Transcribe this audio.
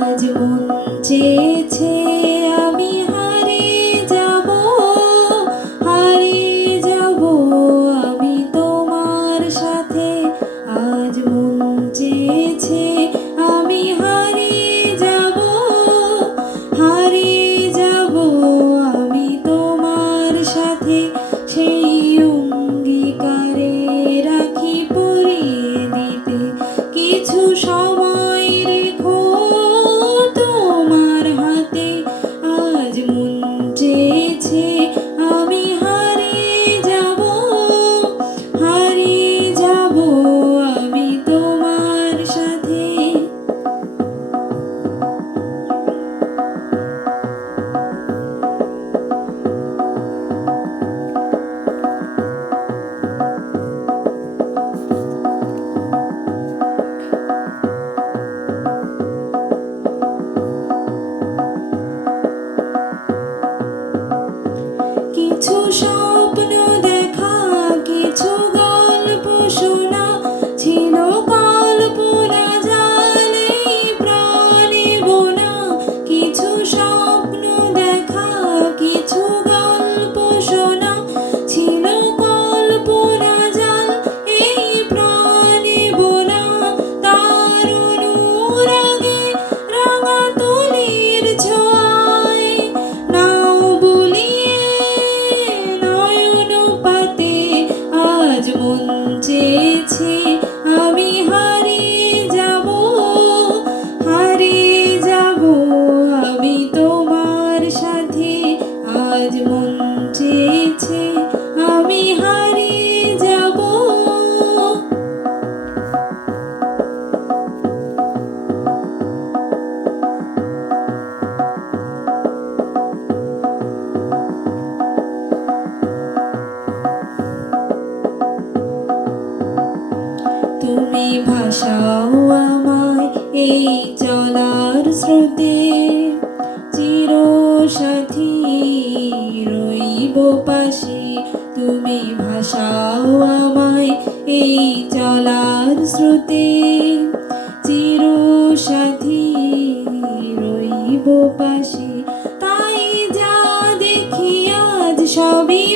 আজ মন চেয়েছে 洗衣 তুমি ভাষাও আমায় এই চলার স্রোতে। চির সাথী রইব পাশে, তুমি ভাষাও আমায় এই চলার স্রোতে। চির সাথী রইব পাশে, তাই যা দেখি আজ সবই